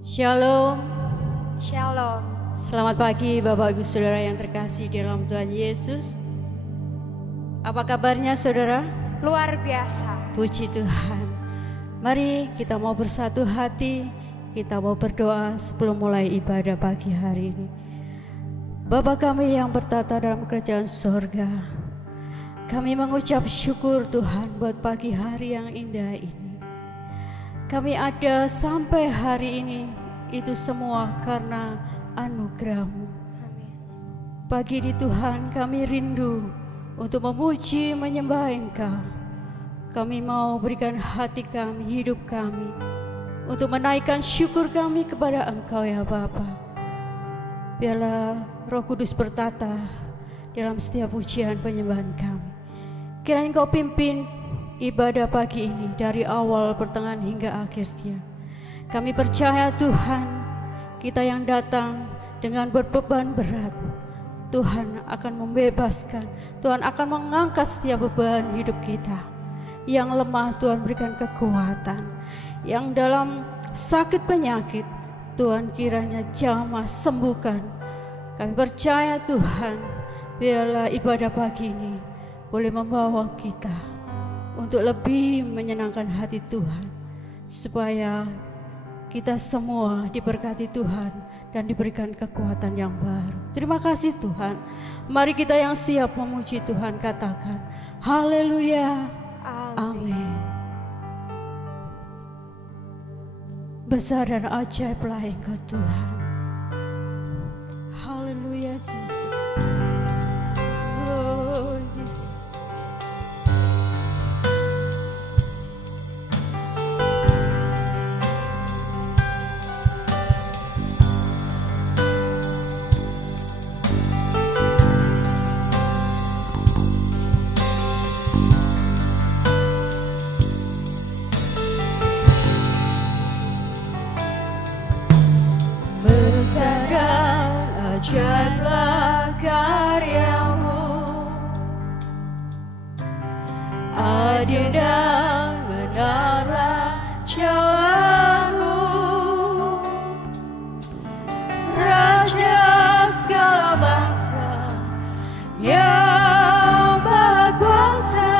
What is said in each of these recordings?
Shalom. Shalom. Selamat pagi Bapak Ibu Saudara yang terkasih di dalam Tuhan Yesus. Apa kabarnya saudara? Luar biasa. Puji Tuhan. Mari kita mau bersatu hati, kita mau berdoa sebelum mulai ibadah pagi hari ini. Bapa kami yang bertata dalam kerajaan sorga, kami mengucap syukur Tuhan buat pagi hari yang indah ini. Kami ada sampai hari ini, itu semua karena anugerah-Mu. Pagi ini Tuhan kami rindu untuk memuji menyembah Engkau. Kami mau berikan hati kami, hidup kami, untuk menaikkan syukur kami kepada Engkau ya Bapa. Biarlah Roh Kudus bertata dalam setiap pujian penyembahan kami. Kiranya Engkau pimpin ibadah pagi ini dari awal, pertengahan hingga akhirnya. Kami percaya Tuhan, kita yang datang dengan berbeban berat, Tuhan akan membebaskan, Tuhan akan mengangkat setiap beban hidup kita. Yang lemah Tuhan berikan kekuatan, yang dalam sakit penyakit Tuhan kiranya jamah sembuhkan. Kami percaya Tuhan, biarlah ibadah pagi ini boleh membawa kita untuk lebih menyenangkan hati Tuhan, supaya kita semua diberkati Tuhan dan diberikan kekuatan yang baru. Terima kasih Tuhan. Mari kita yang siap memuji Tuhan katakan haleluya, amin. Besar dan ajaiblah Engkau Tuhan. Haleluya Jesus. Oh Jesus. Besar dan ajaiblah karya-Mu, adil dan benarlah jalan-Mu, Raja segala bangsa yang Maha Kuasa.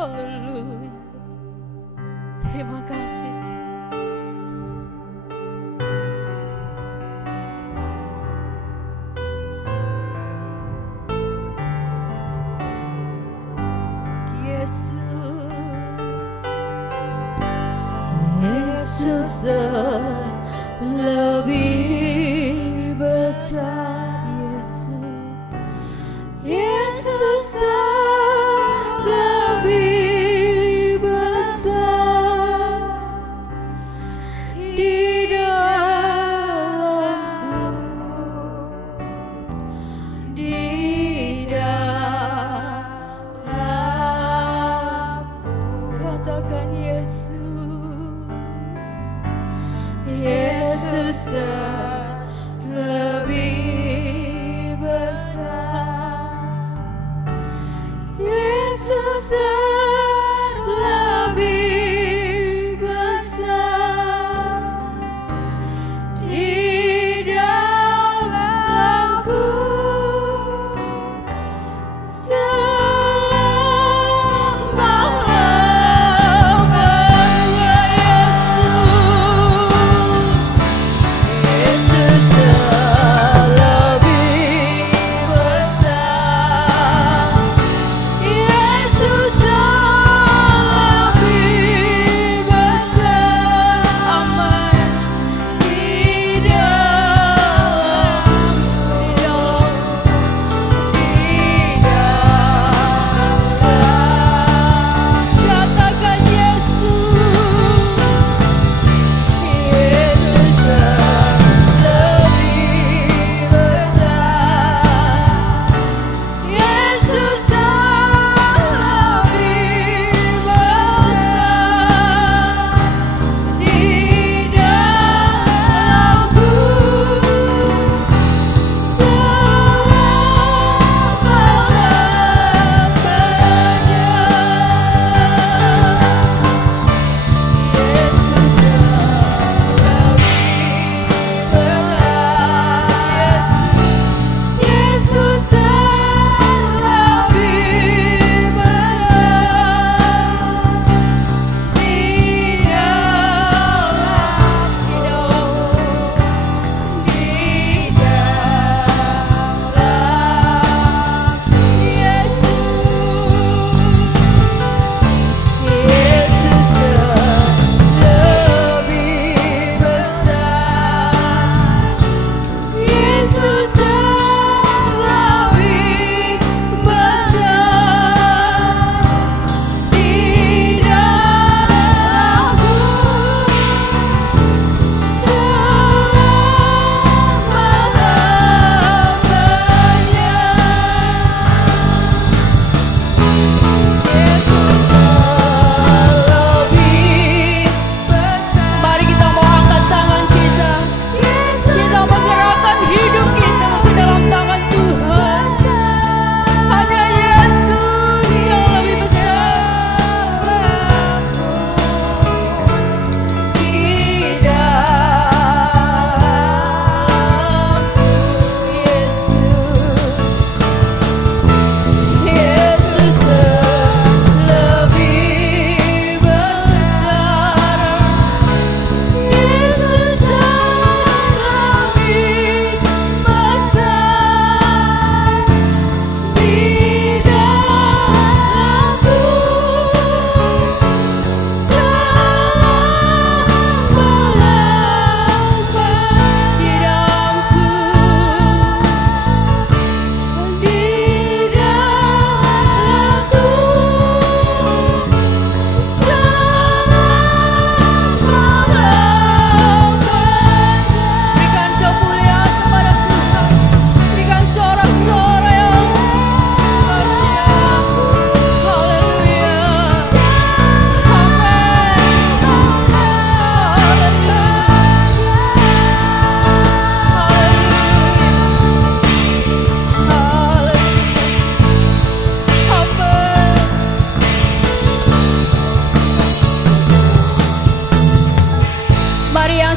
Haleluya. Terima kasih. Yesus lebih besar, Yesus lebih besar di dalamku, di dalamku. Katakan Yesus lebih besar, Yesus lebih besar di dalamku.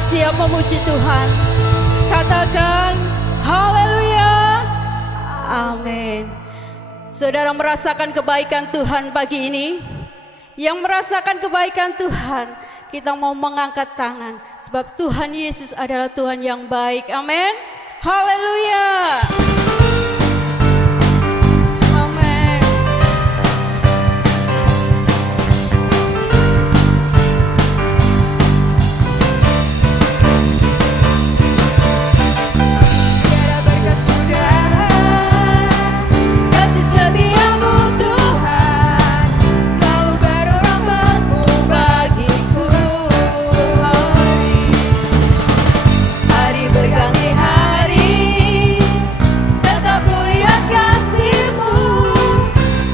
siap memuji Tuhan. Katakan haleluya. Amin. Saudara merasakan kebaikan Tuhan pagi ini? yang merasakan kebaikan Tuhan, kita mau mengangkat tangan sebab Tuhan Yesus adalah Tuhan yang baik. Amin. Haleluya. Berkesudahan kasih setiamu Tuhan, selalu baru rahmat-Mu bagiku. Hari berganti hari, tetap kulihat kasih-Mu,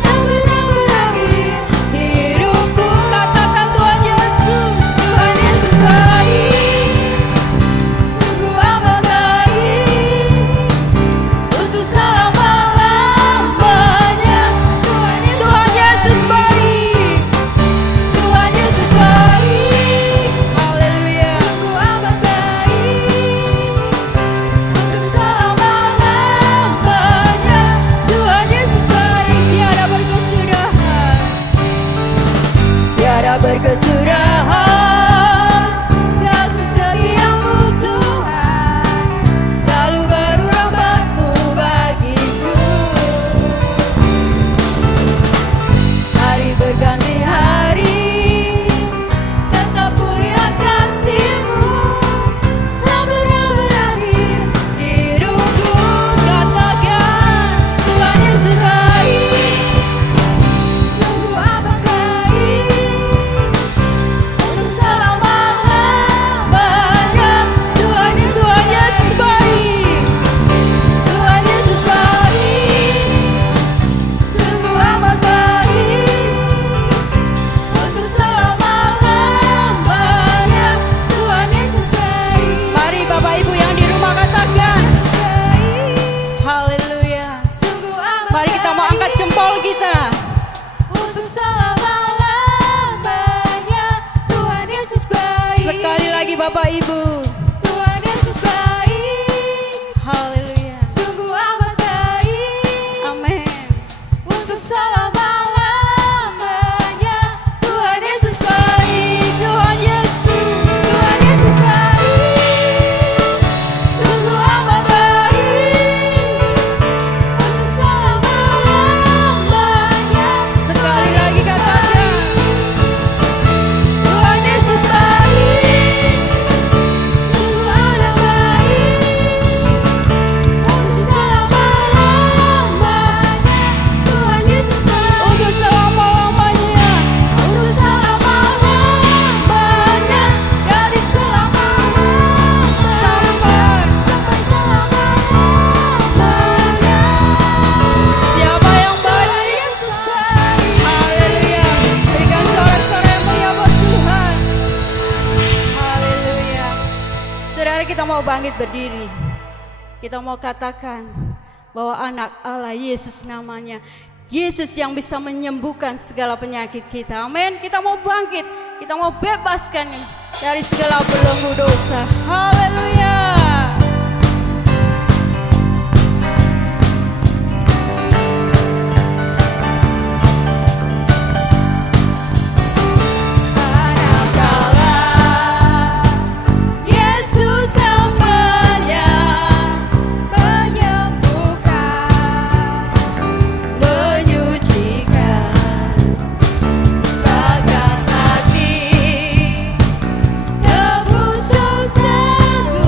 tak pernah berakhir hidupku. Katakan Tuhan Yesus baik, sungguh amat baik. Bapak Ibu, Tuhan Yesus baik. haleluya. Sungguh amat baik. Amin. Untuk selama-lamanya Tuhan Yesus baik. Tuhan Yesus baik. Sungguh amat baik. Untuk selama-lamanya. Sekali lagi katakan Tuhan Yesus baik. Sungguh amat baik. Untuk selama-lamanya Tuhan Yesus baik. untuk selama-lamanya. Untuk selama-lamanya, dari selama-lamanya sampai selama-lamanya. Siapa yang baik? Yesus baik. Haleluya. Berikan sorak-sorai yang mulia buat Tuhan. Haleluya. Saudara, kita mau bangkit berdiri. Kita mau katakan bahwa anak Allah Yesus namanya. Yesus yang bisa menyembuhkan segala penyakit kita. Amin. Kita mau bangkit. Kita mau bebaskan dari segala belenggu dosa. Haleluya. Anak Allah, Yesus namanya, menyembuhkan, menyucikan, bahkan hati, tebus dosaku.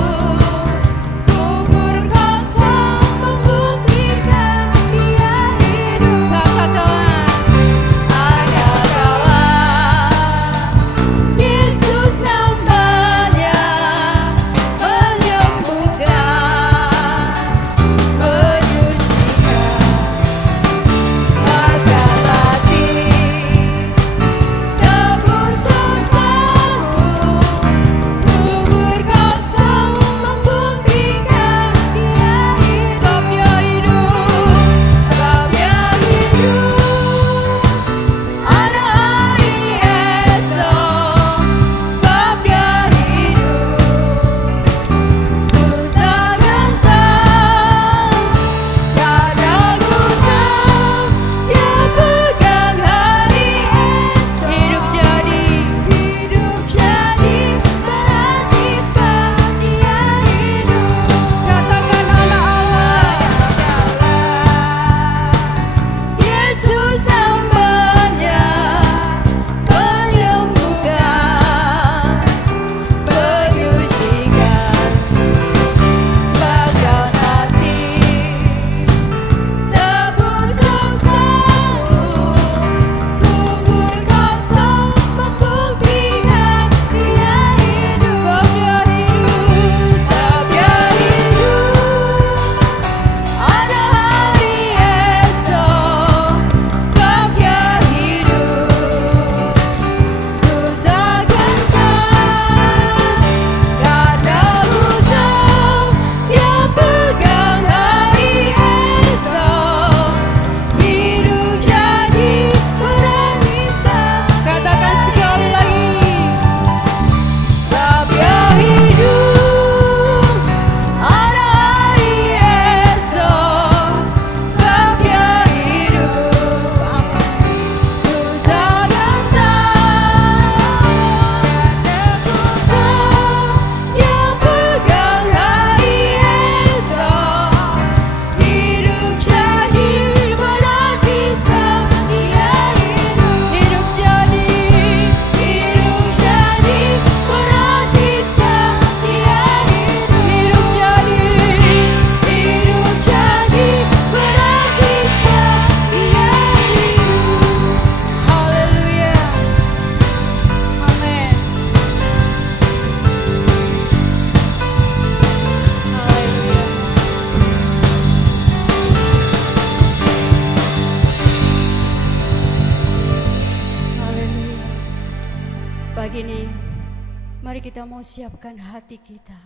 Mari kita mau siapkan hati kita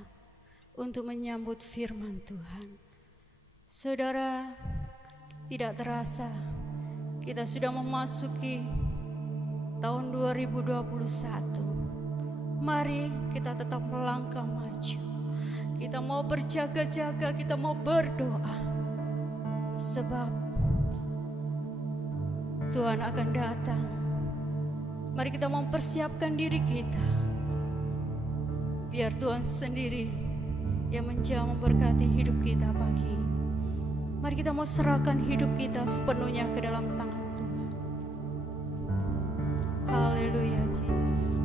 untuk menyambut firman Tuhan. Saudara, tidak terasa kita sudah memasuki tahun 2021. Mari kita tetap melangkah maju. Kita mau berjaga-jaga, kita mau berdoa. Sebab Tuhan akan datang. Mari kita mempersiapkan diri kita. Biar Tuhan sendiri yang menjamah memberkati hidup kita pagi ini. Mari kita mau serahkan hidup kita sepenuhnya ke dalam tangan Tuhan. Haleluya, Yesus.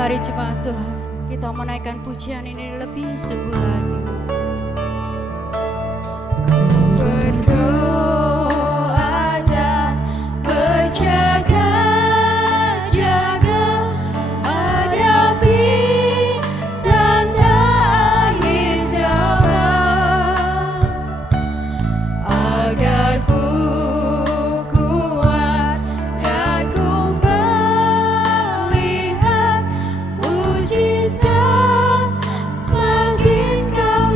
Mari jemaat Tuhan, kita menaikkan pujian ini lebih sungguh lagi. Berdoa dan berjaga-jaga, hadapi tanda akhir zaman, agar ku kuat dan ku melihat mujizat semakin kau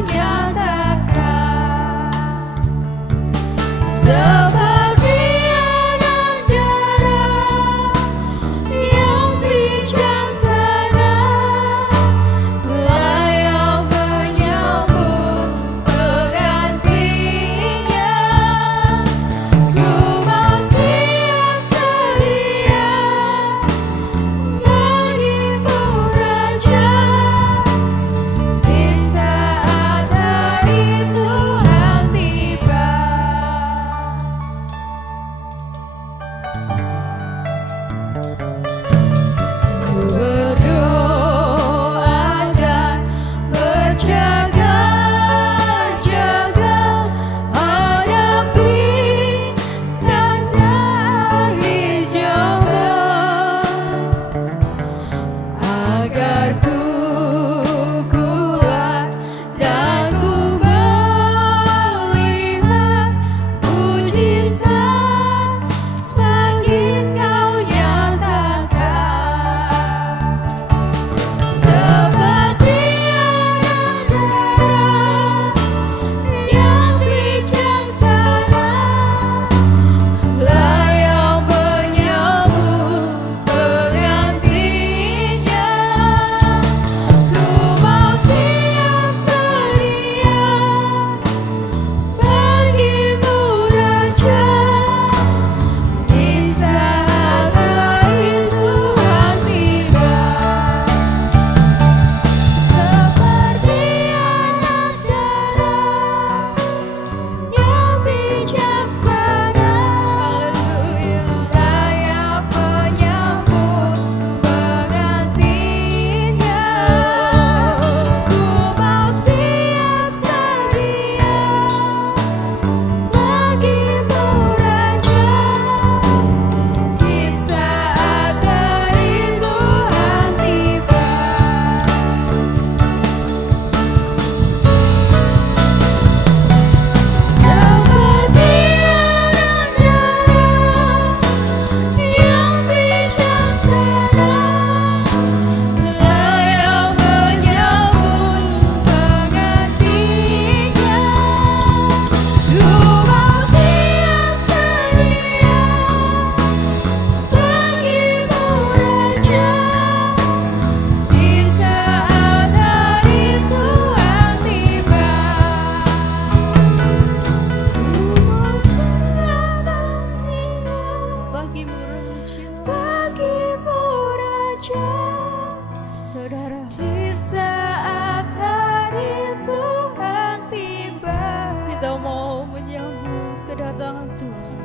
kita mau menyambut kedatangan Tuhan.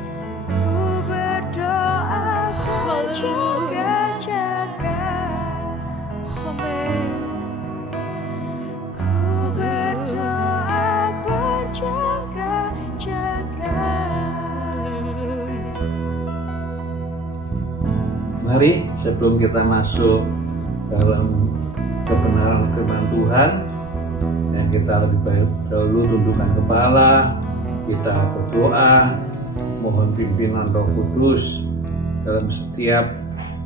Ku berdoa berjaga-jaga. Amin. Ku berdoa berjaga-jaga. Mari sebelum kita masuk dalam kebenaran firman Tuhan, yang kita lebih baik dahulu tundukkan kepala, kita berdoa, mohon pimpinan Roh Kudus dalam setiap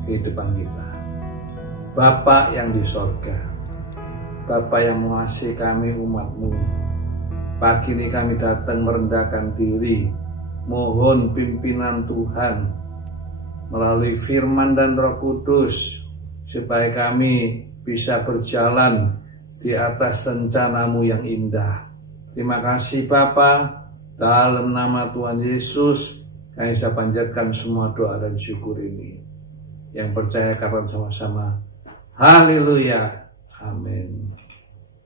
kehidupan kita. Bapa yang di sorga, Bapa yang mengasihi kami umat-Mu, pagi ini kami datang merendahkan diri, mohon pimpinan Tuhan melalui firman dan Roh Kudus, supaya kami bisa berjalan di atas rencana-Mu yang indah. Terima kasih Bapa, dalam nama Tuhan Yesus kami bisa panjatkan semua doa dan syukur ini. Yang percaya katakan sama-sama, haleluya, amin.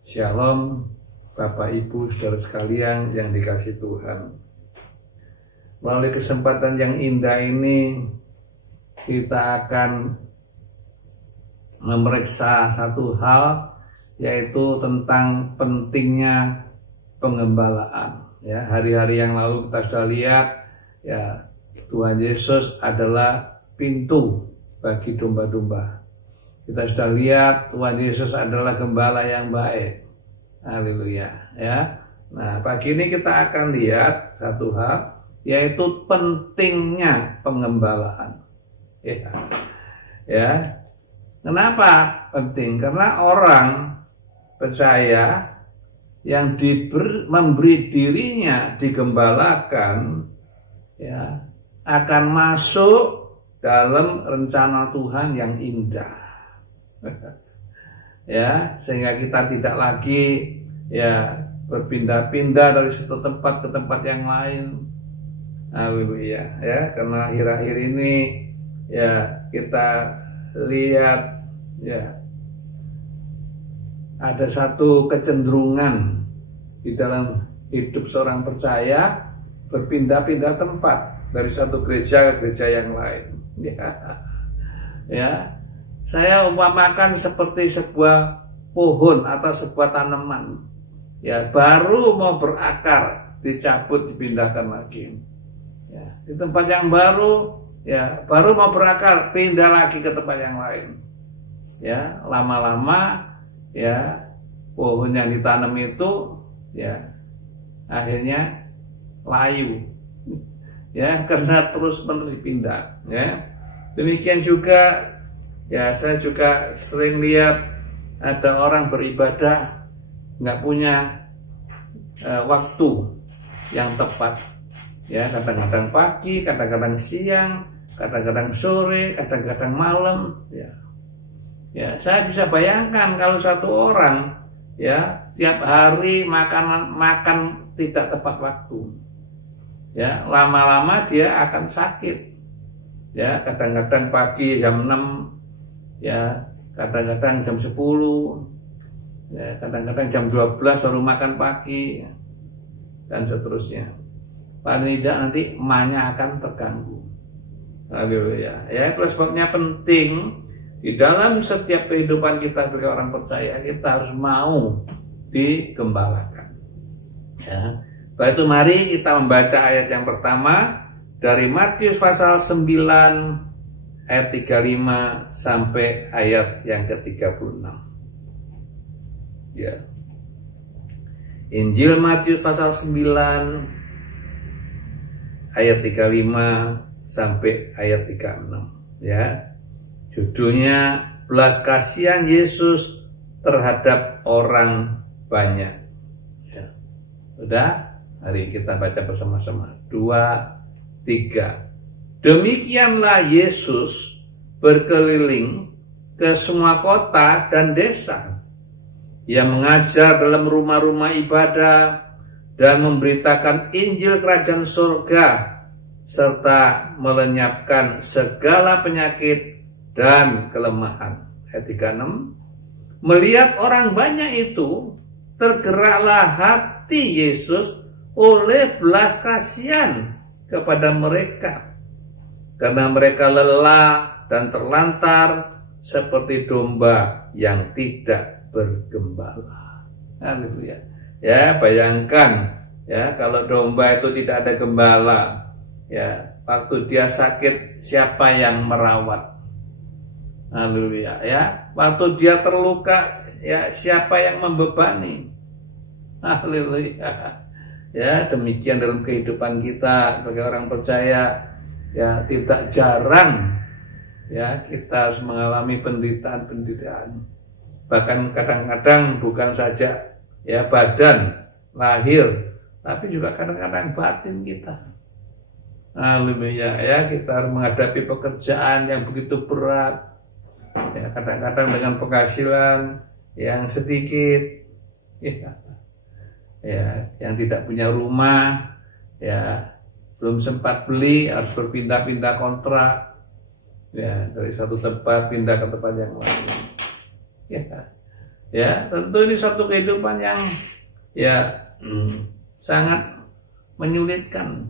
Shalom Bapak Ibu saudara sekalian yang dikasihi Tuhan. Melalui kesempatan yang indah ini, kita akan memeriksa satu hal, yaitu tentang pentingnya pengembalaan. Ya, hari-hari yang lalu kita sudah lihat, ya, Tuhan Yesus adalah pintu bagi domba-domba. Kita sudah lihat Tuhan Yesus adalah gembala yang baik. Haleluya, ya. Nah, pagi ini kita akan lihat satu hal, yaitu pentingnya pengembalaan. Ya. Kenapa penting? Karena orang percaya yang memberi dirinya digembalakan, ya, akan masuk dalam rencana Tuhan yang indah. Ya, sehingga kita tidak lagi, ya, berpindah-pindah dari satu tempat ke tempat yang lain. Haleluya, ya, karena akhir-akhir ini, ya, kita lihat, ya, ada satu kecenderungan di dalam hidup seorang percaya berpindah-pindah tempat dari satu gereja ke gereja yang lain. Ya, saya umpamakan seperti sebuah pohon atau sebuah tanaman. Ya, baru mau berakar, dicabut, dipindahkan lagi. Ya, di tempat yang baru, ya, baru mau berakar, pindah lagi ke tempat yang lain. Ya, lama-lama, ya, pohon yang ditanam itu, ya, akhirnya layu, ya, karena terus-menerus dipindah. Ya, demikian juga, ya, saya juga sering lihat ada orang beribadah nggak punya waktu yang tepat. Ya, kadang-kadang pagi, kadang-kadang siang, kadang-kadang sore, kadang-kadang malam. Ya, ya, saya bisa bayangkan kalau satu orang, ya, tiap hari makan tidak tepat waktu, ya, lama-lama dia akan sakit. Ya, kadang-kadang pagi jam 6, ya, kadang-kadang jam 10, ya, kadang-kadang jam 12 baru makan pagi, dan seterusnya. Paling tidak nanti emaknya akan terganggu. Haleluya. Ya, itu sebabnya penting di dalam setiap kehidupan kita sebagai orang percaya, kita harus mau digembalakan. Ya. Baik, itu mari kita membaca ayat yang pertama dari Matius pasal 9 ayat 35 sampai ayat yang ke-36. Ya. Injil Matius pasal 9 ayat 35 sampai ayat 36, ya. Judulnya belas kasihan Yesus terhadap orang banyak. Ya. Udah, mari kita baca bersama-sama. 2, 3. Demikianlah Yesus berkeliling ke semua kota dan desa. Ia mengajar dalam rumah-rumah ibadah dan memberitakan Injil Kerajaan Surga, serta melenyapkan segala penyakit dan kelemahan. Ayat 36. Melihat orang banyak itu, tergeraklah hati Yesus oleh belas kasihan kepada mereka, karena mereka lelah dan terlantar seperti domba yang tidak bergembala. Haleluya. Ya, bayangkan ya, kalau domba itu tidak ada gembala, ya, waktu dia sakit siapa yang merawat? Haleluya. Ya, waktu dia terluka, ya, siapa yang membebani? Haleluya. Ya, demikian dalam kehidupan kita sebagai orang percaya, ya, tidak jarang ya kita harus mengalami penderitaan. Bahkan kadang-kadang bukan saja ya badan lahir, tapi juga kadang-kadang batin kita. Haleluya. Ya, kita harus menghadapi pekerjaan yang begitu berat. Ya, kadang-kadang dengan penghasilan yang sedikit, ya, yang tidak punya rumah, ya, belum sempat beli, harus berpindah-pindah kontrak, ya, dari satu tempat pindah ke tempat yang lain. Ya, tentu ini suatu kehidupan yang ya sangat menyulitkan.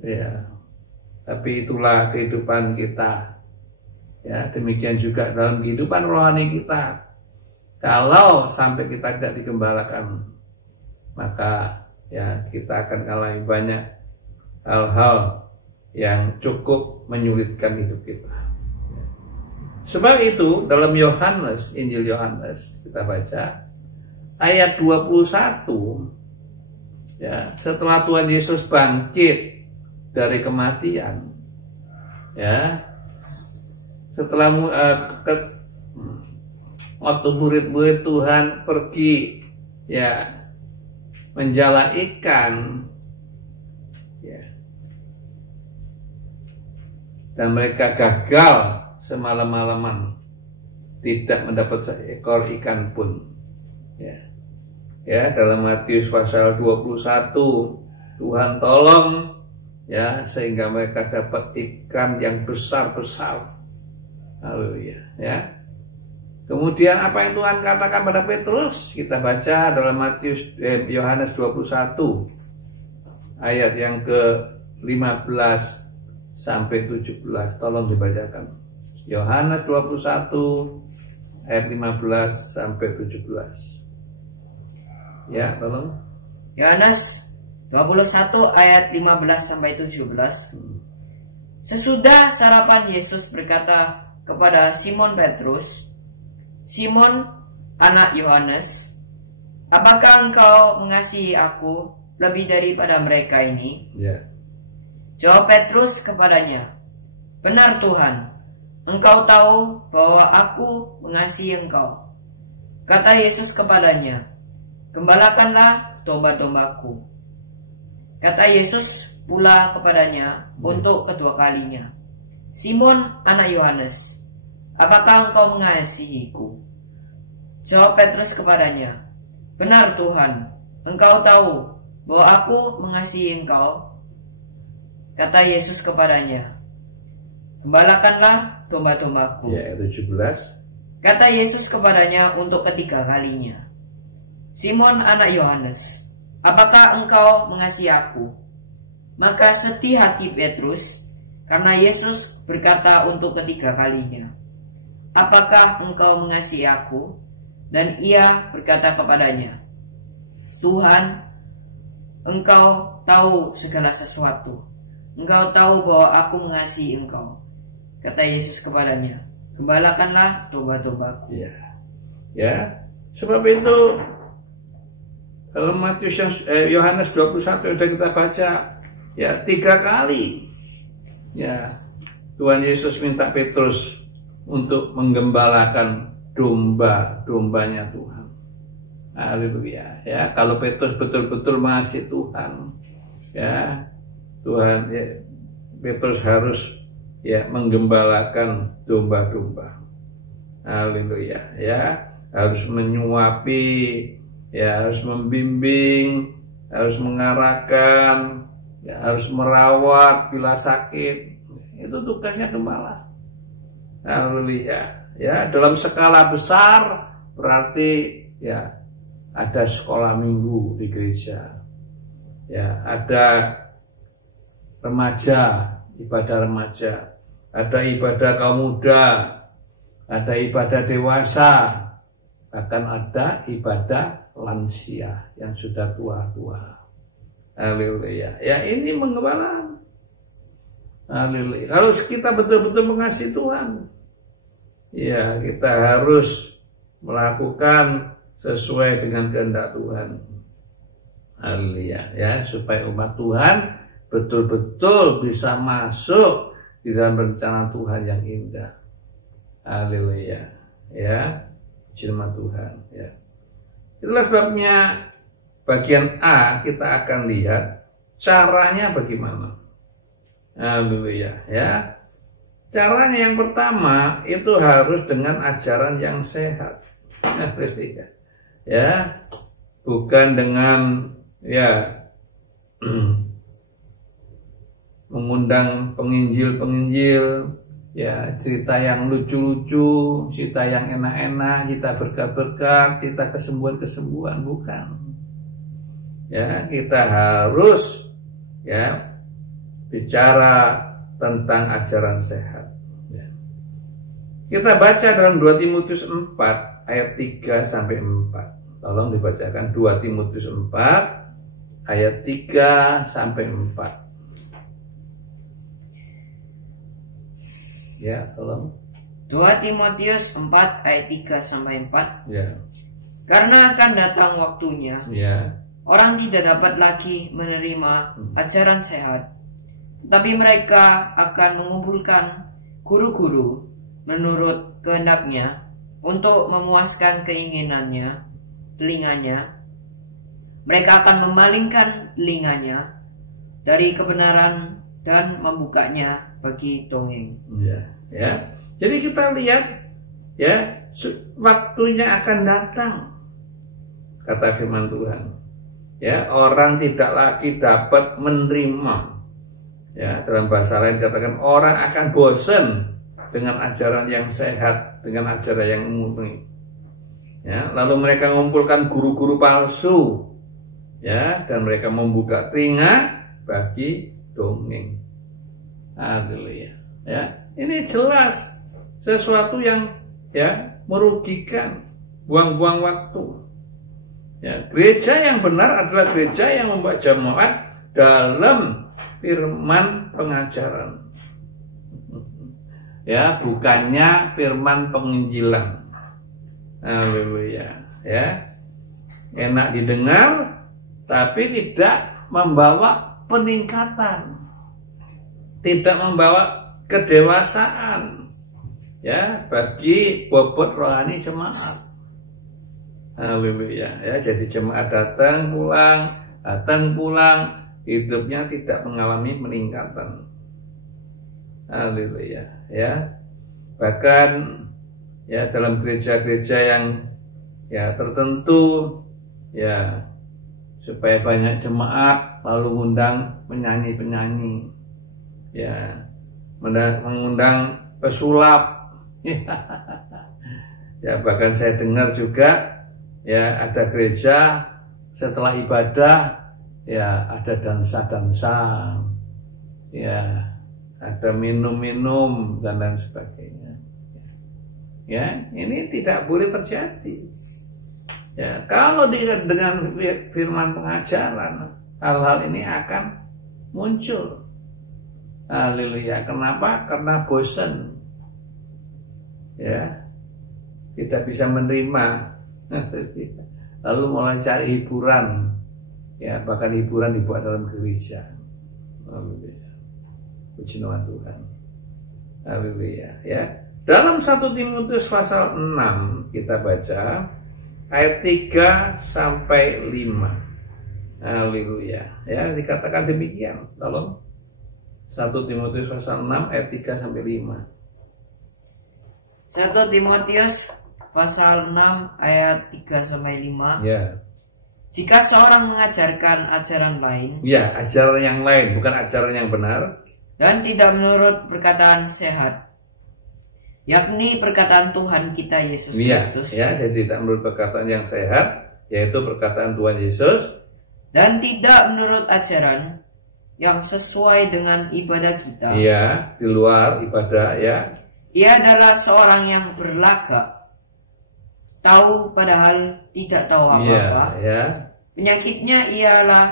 Ya, tapi itulah kehidupan kita. Ya, demikian juga dalam kehidupan rohani kita. Kalau sampai kita tidak digembalakan, maka ya kita akan alami banyak hal-hal yang cukup menyulitkan hidup kita. Sebab itu dalam Yohanes, Injil Yohanes, kita baca ayat 21, ya, setelah Tuhan Yesus bangkit dari kematian, ya, setelah waktu murid-murid Tuhan pergi, ya, menjala ikan, ya, dan mereka gagal semalam-malaman, tidak mendapat seekor ikan pun. Ya, ya, dalam Matius pasal 21, Tuhan tolong, ya, sehingga mereka dapat ikan yang besar-besar. Haleluya. Ya. Kemudian apa yang Tuhan katakan pada Petrus? Kita baca dalam Yohanes 21 ayat yang ke-15 sampai 17. Tolong dibacakan. Yohanes 21 ayat 15 sampai 17. Ya, tolong. Yohanes 21 ayat 15 sampai 17. Sesudah sarapan, Yesus berkata kepada Simon Petrus, "Simon, anak Yohanes, apakah engkau mengasihi aku lebih daripada mereka ini?" Ya. Jawab Petrus kepadanya, "Benar Tuhan, engkau tahu bahwa aku mengasihi engkau." Kata Yesus kepadanya, "Gembalakanlah domba-dombaku." Kata Yesus pula kepadanya untuk kedua kalinya, "Simon, anak Yohanes, apakah engkau mengasihiku?" Jawab Petrus kepadanya, "Benar Tuhan, engkau tahu bahwa aku mengasihi engkau." Kata Yesus kepadanya, "Gembalakanlah domba-dombaku." Ya, 17. Kata Yesus kepadanya untuk ketiga kalinya, "Simon, anak Yohanes, apakah engkau mengasihi aku?" Maka sedih hati Petrus karena Yesus berkata untuk ketiga kalinya, "Apakah engkau mengasihi aku?" Dan ia berkata kepadanya, "Tuhan, engkau tahu segala sesuatu. Engkau tahu bahwa aku mengasihi engkau." Kata Yesus kepadanya, "Gembalakanlah domba-dombaku." Ya. Ya. Sebab itu dalam Matius Yohanes 21 sudah kita baca, ya, 3 kali, ya, Tuhan Yesus minta Petrus untuk menggembalakan domba-dombanya Tuhan. Haleluya. Ya, kalau Petrus betul-betul mengasihi Tuhan, ya, Tuhan, ya, Petrus harus, ya, menggembalakan domba-domba. Haleluya. Ya, harus menyuapi, ya, harus membimbing, harus mengarahkan, ya, harus merawat bila sakit. Itu tugasnya gembala. Haleluya. Ya, dalam skala besar berarti, ya, ada sekolah minggu di gereja. Ya, ada remaja, ibadah remaja, ada ibadah kaum muda, ada ibadah dewasa, bahkan ada ibadah lansia yang sudah tua-tua. Haleluya. Ya, ini mengembala. Haleluya. Kalau kita betul-betul mengasihi Tuhan, ya kita harus melakukan sesuai dengan kehendak Tuhan. Haleluya, ya, supaya umat Tuhan betul-betul bisa masuk di dalam rencana Tuhan yang indah. Haleluya, ya, firman Tuhan, ya. Itulah sebabnya bagian A kita akan lihat caranya bagaimana. Haleluya, ya. Caranya yang pertama itu harus dengan ajaran yang sehat. Haleluya, ya, bukan dengan ya mengundang penginjil-penginjil, ya, cerita yang lucu-lucu, cerita yang enak-enak, cerita berkat-berkat, cerita kesembuhan-kesembuhan, bukan. Ya, kita harus ya bicara tentang ajaran sehat. Ya. Kita baca dalam 2 Timotius 4 ayat 3 sampai 4. Tolong dibacakan 2 Timotius 4 ayat 3 sampai 4. Ya, tolong. 2 Timotius 4 ayat 3 sampai 4. Ya. Karena akan datang waktunya, Ya. orang tidak dapat lagi menerima ajaran sehat, tetapi mereka akan mengumpulkan guru-guru menurut kehendaknya untuk memuaskan keinginannya, telinganya. Mereka akan memalingkan telinganya dari kebenaran dan membukanya bagi dongeng. Ya, ya. Jadi kita lihat ya, waktunya akan datang, kata firman Tuhan. Ya, orang tidak lagi dapat menerima. Ya, dalam bahasa lain katakan orang akan bosan dengan ajaran yang sehat, dengan ajaran yang murni. Ya, lalu mereka mengumpulkan guru-guru palsu. Ya, dan mereka membuka telinga bagi dongeng. Haleluya. Ya, ini jelas sesuatu yang ya merugikan, buang-buang waktu. Ya, gereja yang benar adalah gereja yang membuat jemaat dalam firman pengajaran. Ya, bukannya firman penginjilan. Haleluya. Ya. Enak didengar tapi tidak membawa peningkatan. Tidak membawa kedewasaan. Ya, bagi bobot rohani jemaat. Haleluya. Ya, jadi jemaat datang pulang, hidupnya tidak mengalami peningkatan. Haleluya. Ya. Bahkan ya dalam gereja-gereja yang ya tertentu ya supaya banyak jemaat lalu mengundang penyanyi-penyanyi. Ya, mengundang pesulap. Ya, bahkan saya dengar juga ya ada gereja setelah ibadah ya ada dansa-dansa, ya ada minum-minum dan lain sebagainya. Ya, ini tidak boleh terjadi. Ya, kalau dengan firman pengajaran hal-hal ini akan muncul. Haleluya. Kenapa? Karena bosan. Ya, tidak bisa menerima. Lalu mulai cari hiburan. Ya, bahkan hiburan dibuat dalam gereja. Haleluya. Puji nama Tuhan. Haleluya. Ya. Dalam 1 Timotius pasal 6 kita baca ayat 3 sampai 5. Haleluya. Ya, dikatakan demikian. Tolong 1 Timotius pasal 6 ayat 3 sampai 5. 1 Timotius pasal 6 ayat 3 sampai 5. Ya. Jika seorang mengajarkan ajaran lain, Ya, ajaran yang lain, bukan ajaran yang benar, dan tidak menurut perkataan sehat, yakni perkataan Tuhan kita Yesus ya, Kristus, ya, jadi tidak menurut perkataan yang sehat, yaitu perkataan Tuhan Yesus, dan tidak menurut ajaran yang sesuai dengan ibadah kita. Iya, di luar ibadah ya. Ia adalah seorang yang berlagak, tahu padahal tidak tahu apa-apa. Iya, ya. Penyakitnya ialah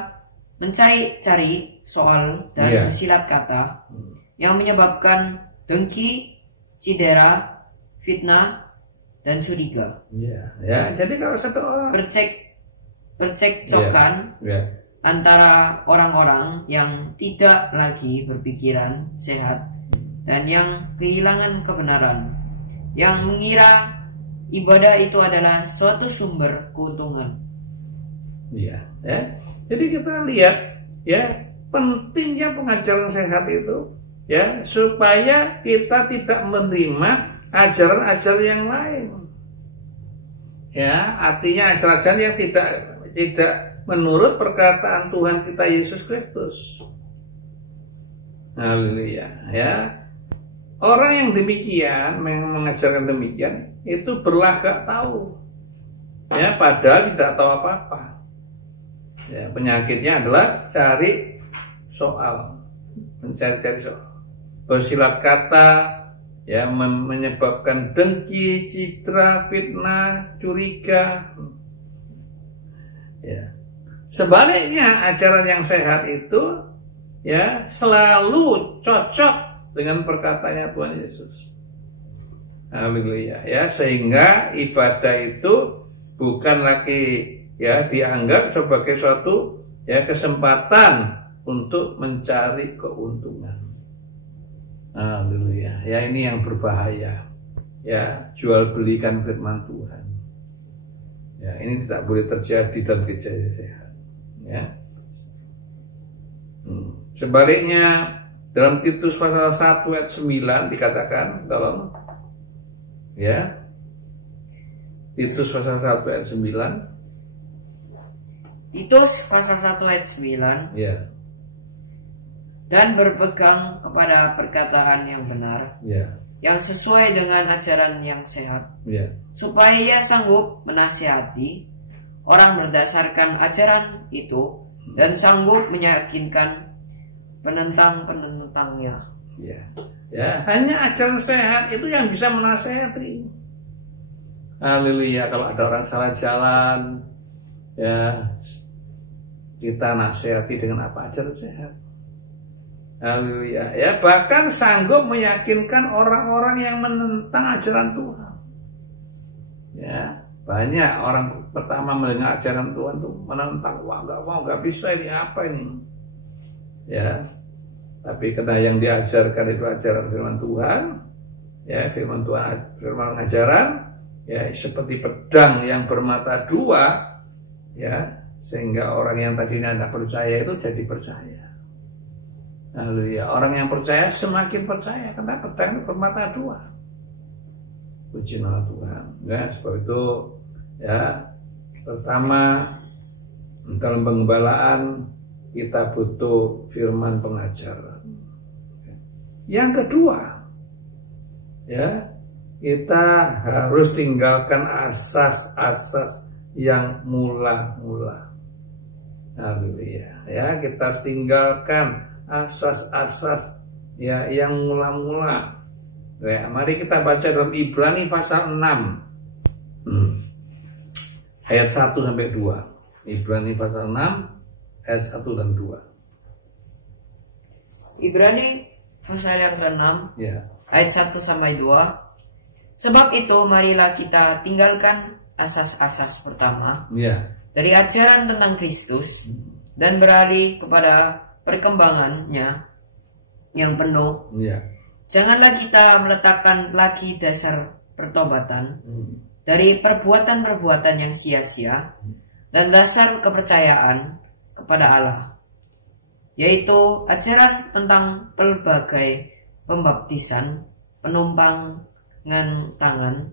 mencari-cari soal dan Iya. silat kata yang menyebabkan dengki, cedera, fitnah, dan curiga. Iya, ya. Jadi kalau satu orang Percekcokan ya. antara orang-orang yang tidak lagi berpikiran sehat dan yang kehilangan kebenaran, yang mengira ibadah itu adalah suatu sumber keuntungan. Iya, ya. Jadi kita lihat ya pentingnya pengajaran sehat itu ya supaya kita tidak menerima ajaran-ajaran yang lain. Ya, artinya ajaran-ajaran yang tidak menurut perkataan Tuhan kita Yesus Kristus. Haleluya, ya. Orang yang demikian mengajarkan demikian itu berlagak tahu. Ya, padahal tidak tahu apa-apa. Ya, penyakitnya adalah cari soal, mencari-cari soal, bersilat kata, ya, menyebabkan dengki, citra, fitnah, curiga. Ya. Sebaliknya ajaran yang sehat itu ya selalu cocok dengan perkataannya Tuhan Yesus. Haleluya, ya, sehingga ibadah itu bukan lagi ya dianggap sebagai suatu ya kesempatan untuk mencari keuntungan. Haleluya, ya, ini yang berbahaya. Ya, jual belikan firman Tuhan. Ya, ini tidak boleh terjadi dalam gereja sehat. Ya. Sebaliknya dalam Titus pasal 1 ayat 9 dikatakan dalam ya Titus pasal 1 ayat 9. Titus pasal 1 ayat 9. Ya. Dan berpegang kepada perkataan yang benar, Ya. yang sesuai dengan ajaran yang sehat, Ya. supaya ia sanggup menasihati orang berdasarkan ajaran itu dan sanggup meyakinkan penentang-penentangnya. Ya. Ya, hanya ajaran sehat itu yang bisa menasihati. Haleluya, kalau ada orang salah jalan, ya kita nasihati dengan apa? Ajaran sehat. Haleluya, ya, bahkan sanggup meyakinkan orang-orang yang menentang ajaran Tuhan. Ya, banyak orang pertama mendengar ajaran Tuhan tuh menentang, wah nggak mau, nggak bisa, ini apa ini? Ya, tapi karena yang diajarkan itu ajaran firman Tuhan, ya, firman Tuhan, firman ajaran, ya, seperti pedang yang bermata dua, ya, sehingga orang yang tadinya tidak percaya itu jadi percaya. Haleluya, orang yang percaya semakin percaya karena pedang itu bermata dua. Puji nama Tuhan. Ya, sebab itu ya, pertama dalam penggembalaan kita butuh firman pengajaran. Yang kedua, ya, kita harus tinggalkan asas-asas yang mula-mula. Haleluya, ya, kita harus tinggalkan asas-asas ya yang mula-mula. Ya, mari kita baca dalam Ibrani pasal 6 ayat 1 sampai 2. Ibrani pasal 6 ayat 1 dan 2. Ibrani pasal yang ke-6 Ya. ayat 1 sampai 2. Sebab itu marilah kita tinggalkan asas-asas pertama Ya. dari ajaran tentang Kristus dan beralih kepada perkembangannya yang penuh. Ya. Janganlah kita meletakkan lagi dasar pertobatan dari perbuatan-perbuatan yang sia-sia dan dasar kepercayaan kepada Allah, yaitu ajaran tentang pelbagai pembaptisan, penumpangan tangan,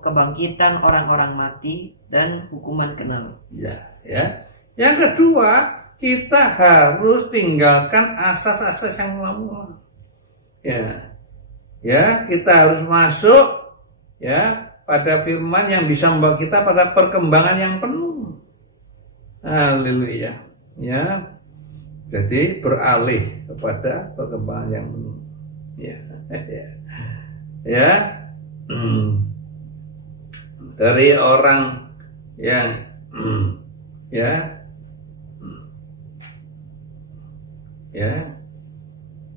kebangkitan orang-orang mati, dan hukuman kenal. Ya, ya. Yang kedua, kita harus tinggalkan asas-asas yang mula-mula. Ya. Ya, kita harus masuk ya pada firman yang bisa membawa kita pada perkembangan yang penuh. Haleluya. Ya, jadi beralih kepada perkembangan yang penuh. Ya, ya, ya. Dari orang yang ya, ya,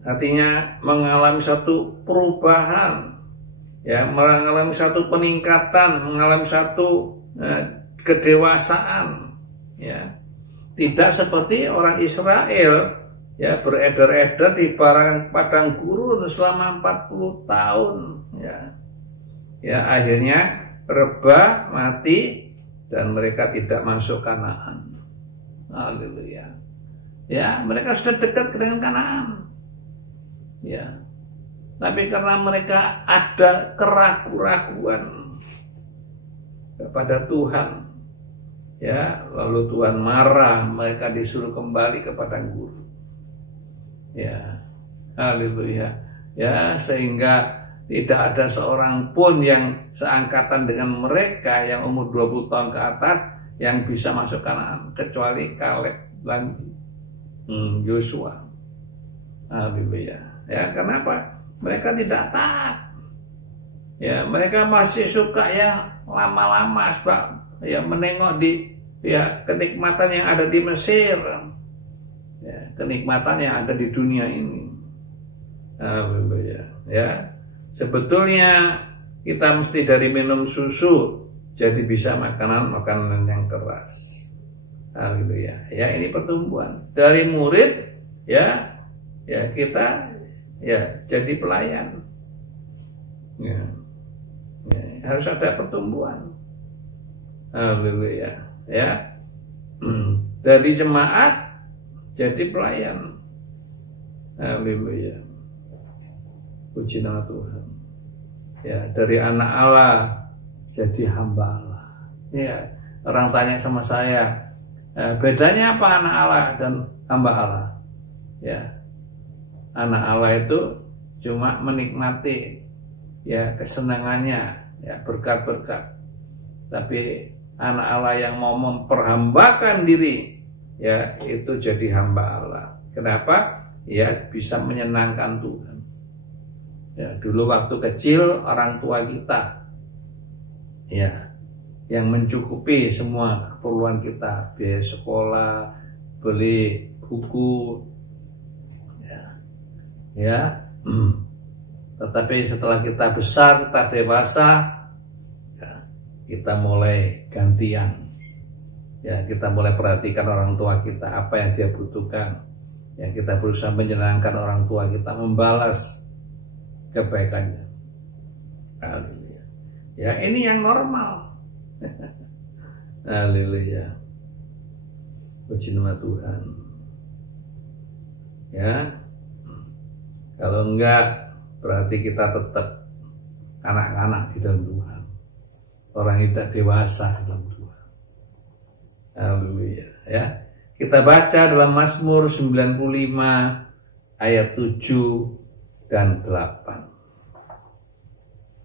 artinya mengalami satu perubahan, ya, mengalami satu peningkatan, mengalami satu kedewasaan, ya. Tidak seperti orang Israel, ya, beredar-edar di padang gurun selama 40 tahun, ya. Ya, akhirnya rebah, mati, dan mereka tidak masuk Kanaan. Haleluya. Ya, mereka sudah dekat dengan Kanaan. Ya. Tapi karena mereka ada keraguan-raguan kepada Tuhan, ya, lalu Tuhan marah, mereka disuruh kembali ke padang gurun. Ya, haleluya. Ya, sehingga tidak ada seorang pun yang seangkatan dengan mereka yang umur 20 tahun ke atas yang bisa masuk Kanaan kecuali Kaleb dan Yosua. Haleluya. Ya, kenapa? Mereka tidak taat. Ya, mereka masih suka yang lama-lama, sebab ya menengok di, ya, kenikmatan yang ada di Mesir, ya, kenikmatan yang ada di dunia ini. Ya, sebetulnya kita mesti dari minum susu jadi bisa makanan yang keras. Haleluya. Ya, ini pertumbuhan dari murid, ya, ya, kita, ya, jadi pelayan. Ya, ya, harus ada pertumbuhan. Haleluya. Ya, dari jemaat jadi pelayan. Haleluya. Puji nama Tuhan. Ya, dari anak Allah jadi hamba Allah. Ya, orang tanya sama saya, bedanya apa anak Allah dan hamba Allah? Ya, anak Allah itu cuma menikmati, ya, kesenangannya, ya, berkat-berkat. Tapi anak Allah yang mau memperhambakan diri, ya, itu jadi hamba Allah. Kenapa? Ya, bisa menyenangkan Tuhan. Ya, dulu waktu kecil orang tua kita, ya, yang mencukupi semua keperluan kita, biaya sekolah, beli buku, ya, ya. Tetapi setelah kita besar, kita dewasa, ya, kita mulai gantian. Ya, kita mulai perhatikan orang tua kita, apa yang dia butuhkan. Ya, kita berusaha menyenangkan orang tua kita, membalas kebaikannya. Haleluya. Ya, ini yang normal. Haleluya. Puji nama Tuhan. Ya. Kalau enggak, berarti kita tetap anak-anak di dalam Tuhan. Orang yang tidak dewasa dalam Tuhan. Haleluya. Ya. Kita baca dalam Mazmur 95 ayat 7 dan 8.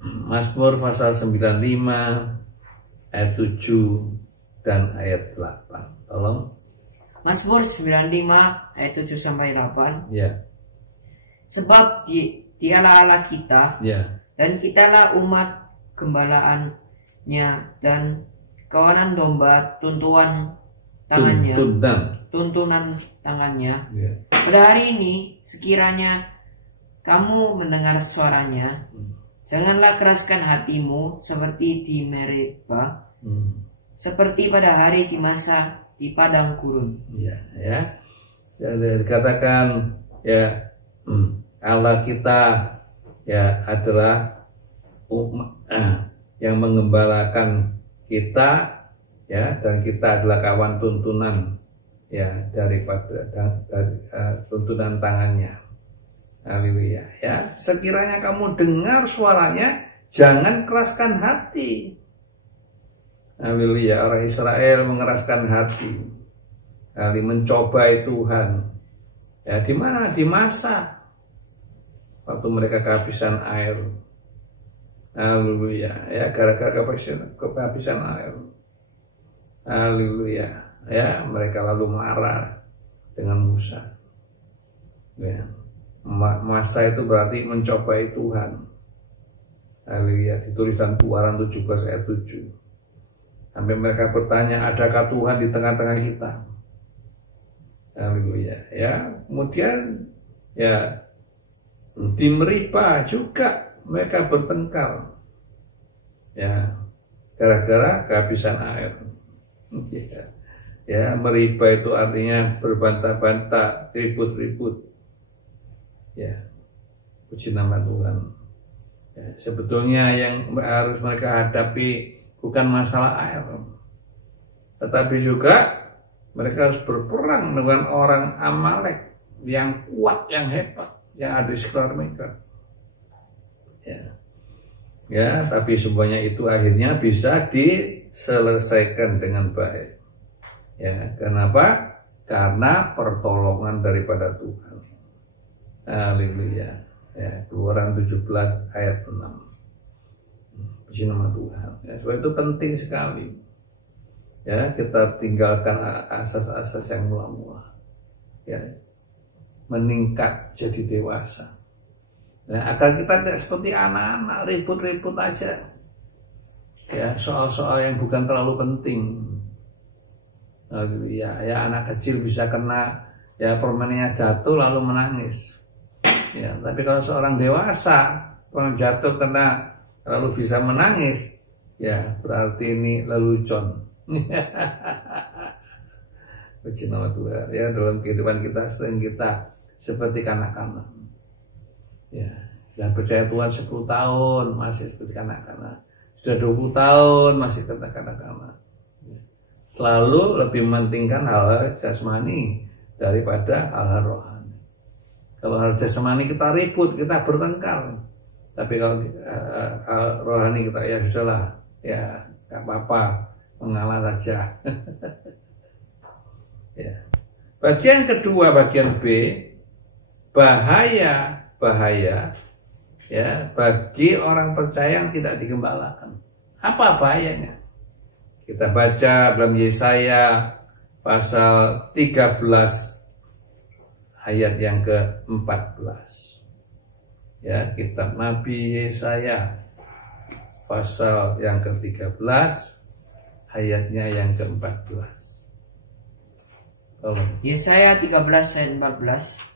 Mazmur pasal 95 ayat 7 dan ayat 8. Tolong. Mazmur 95 ayat 7 sampai 8. Ya. Sebab dialah Allah kita, Ya. dan kitalah umat gembalaannya dan kawanan domba tuntunan tangannya. Ya. Pada hari ini sekiranya kamu mendengar suaranya, janganlah keraskan hatimu seperti di Meribah, seperti pada hari di masa di padang gurun. Ya, ya. Jadi dikatakan, ya, Allah kita, ya, adalah yang mengembalakan kita, ya, dan kita adalah kawan tuntunan, ya, daripada tuntunan tangannya. Haleluya. Ya, sekiranya kamu dengar suaranya, jangan keraskan hati. Haleluya. Orang Israel mengeraskan hati, mencobai Tuhan. Ya, di mana? Di masa waktu mereka kehabisan air. Haleluya. Ya, gara-gara kehabisan air. Haleluya. Ya, mereka lalu marah. dengan Musa. Ya. Masa itu berarti mencobai Tuhan. Haleluya, ditulis dalam Keluaran 17 ayat 7. Sampai mereka bertanya, adakah Tuhan di tengah-tengah kita? Haleluya. Ya, kemudian ya di Meribah juga mereka bertengkar. Ya, gara-gara kehabisan air. Ya, Meribah itu artinya berbantah-bantah, ribut-ribut. Ya, puji nama Tuhan. Ya, sebetulnya yang harus mereka hadapi bukan masalah air, tetapi juga mereka harus berperang dengan orang Amalek yang kuat, yang hebat, yang ada di sekitar mereka. Ya, tapi semuanya itu akhirnya bisa diselesaikan dengan baik. Ya, kenapa? Karena pertolongan daripada Tuhan. Haleluya. Ya, Keluaran 17 ayat 6. Puji nama Tuhan. Ya, sebab itu penting sekali. Ya, kita tinggalkan asas-asas yang mula-mula. Ya, meningkat jadi dewasa. Nah, agar kita tidak seperti anak-anak ribut-ribut aja. Ya, soal-soal yang bukan terlalu penting. Ya, anak kecil bisa kena ya permennya jatuh lalu menangis. Ya, tapi kalau seorang dewasa orang jatuh kena lalu bisa menangis, ya berarti ini lelucon. Puji nama Tuhan. Ya, dalam kehidupan kita sering kita seperti kanak-kanak. Ya, yang percaya Tuhan 10 tahun masih seperti kanak-kanak. Sudah 20 tahun masih seperti kanak-kanak. Selalu lebih mementingkan hal jasmani daripada hal rohani. Kalau hal jasmani kita ribut, kita bertengkar. Tapi kalau rohani kita ya sudahlah, ya nggak apa-apa, mengalah saja. Ya. Bagian kedua, bagian B, bahaya ya bagi orang percaya yang tidak digembalakan. Apa bahayanya? Kita baca dalam Yesaya pasal 13 ayat yang ke-14. Ya, kitab Nabi Yesaya pasal yang ke-13 ayatnya yang ke-14. Yesaya 13 ayat 14.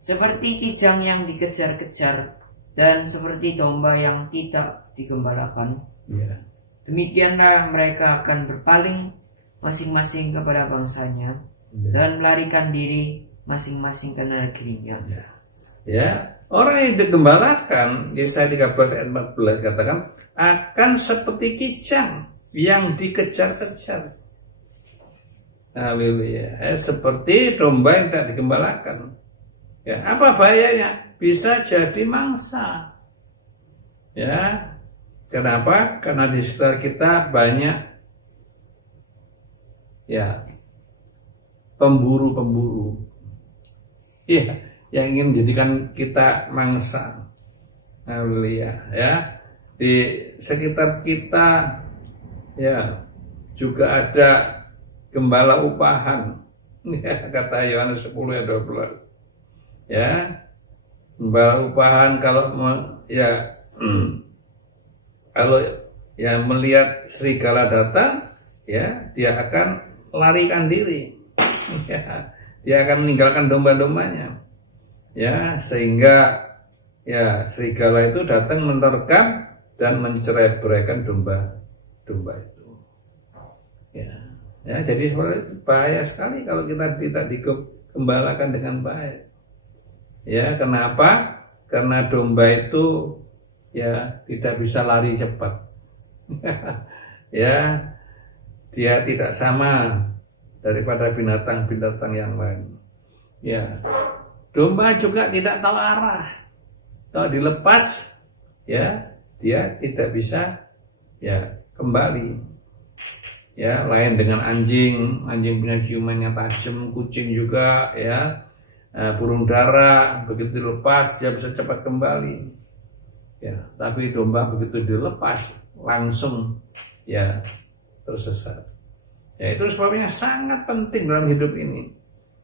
Seperti kijang yang dikejar-kejar dan seperti domba yang tidak digembalakan. Ya. Demikianlah mereka akan berpaling masing-masing kepada bangsanya dan melarikan diri masing-masing ke negerinya. Ya, orang yang digembalakan, Yesaya 13 ayat 14 katakan akan seperti kijang yang dikejar-kejar. Haleluya. Seperti domba yang tidak digembalakan. Ya, apa bahayanya? Bisa jadi mangsa. Ya. Kenapa? Karena di sekitar kita banyak ya pemburu-pemburu. Iya, yang ingin menjadikan kita mangsa. Haleluya, ya. Di sekitar kita ya juga ada gembala upahan. Ya, kata Yohanes 10 ayat 12. Ya. Gembala upahan kalau kalau ya melihat serigala datang, ya dia akan larikan diri, ya, dia akan meninggalkan domba-dombanya, ya sehingga ya serigala itu datang menerkam dan mencerai-beraikan domba-domba itu. Ya, jadi bahaya sekali kalau kita tidak digembalakan dengan baik. Ya, kenapa? Karena domba itu ya tidak bisa lari cepat. Ya, dia tidak sama daripada binatang-binatang yang lain. Ya, domba juga tidak tahu arah. Kalau dilepas, ya dia tidak bisa ya kembali. Ya, lain dengan anjing. Anjing punya ciuman yang tajam, kucing juga, ya. Burung dara begitu dilepas dia bisa cepat kembali. Ya, tapi domba begitu dilepas langsung ya tersesat. Ya, itu sebabnya sangat penting dalam hidup ini.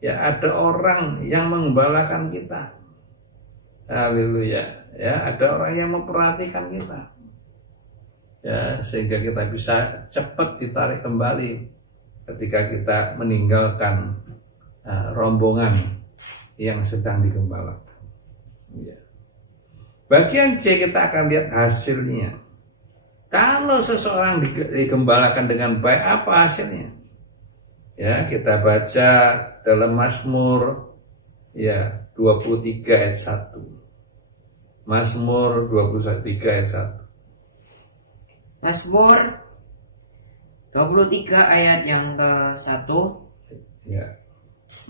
ya ada orang yang menggembalakan kita. Haleluya. Ya, ada orang yang memperhatikan kita. Ya, sehingga kita bisa cepat ditarik kembali ketika kita meninggalkan rombongan yang sedang digembalakan. Ya. Bagian C kita akan lihat hasilnya. Kalau seseorang digembalakan dengan baik, apa hasilnya? Ya, kita baca dalam Mazmur ya 23 ayat 1. Mazmur 23 ayat 1. Mazmur 23 ayat yang ke-1. Ya.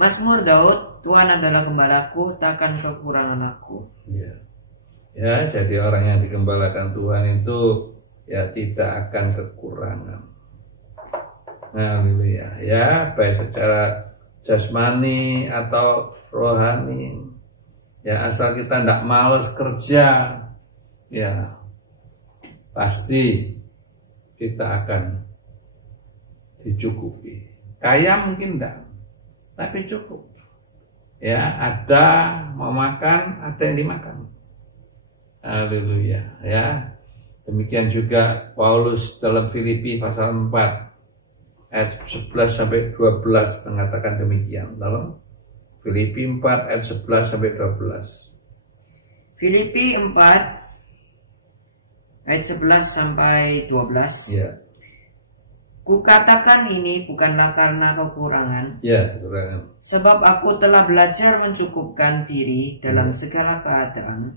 Mazmur Daud, Tuhan adalah gembalaku, takkan kekurangan aku. Ya. Ya, jadi orang yang digembalakan Tuhan itu ya tidak akan kekurangan. Haleluya. Ya, baik secara jasmani atau rohani. Ya, asal kita tidak malas kerja, ya pasti kita akan dicukupi. Kaya mungkin enggak, tapi cukup. Ya, ada mau makan, ada yang dimakan. Haleluya. Ya, demikian juga Paulus dalam Filipi pasal 4 ayat 11 sampai 12 mengatakan demikian. Dalam Filipi 4 ayat 11 sampai 12. Filipi 4 ayat 11 sampai 12. Ya. Kukatakan ini bukanlah karena kekurangan. Ya, kekurangan. Sebab aku telah belajar mencukupkan diri dalam segala keadaan.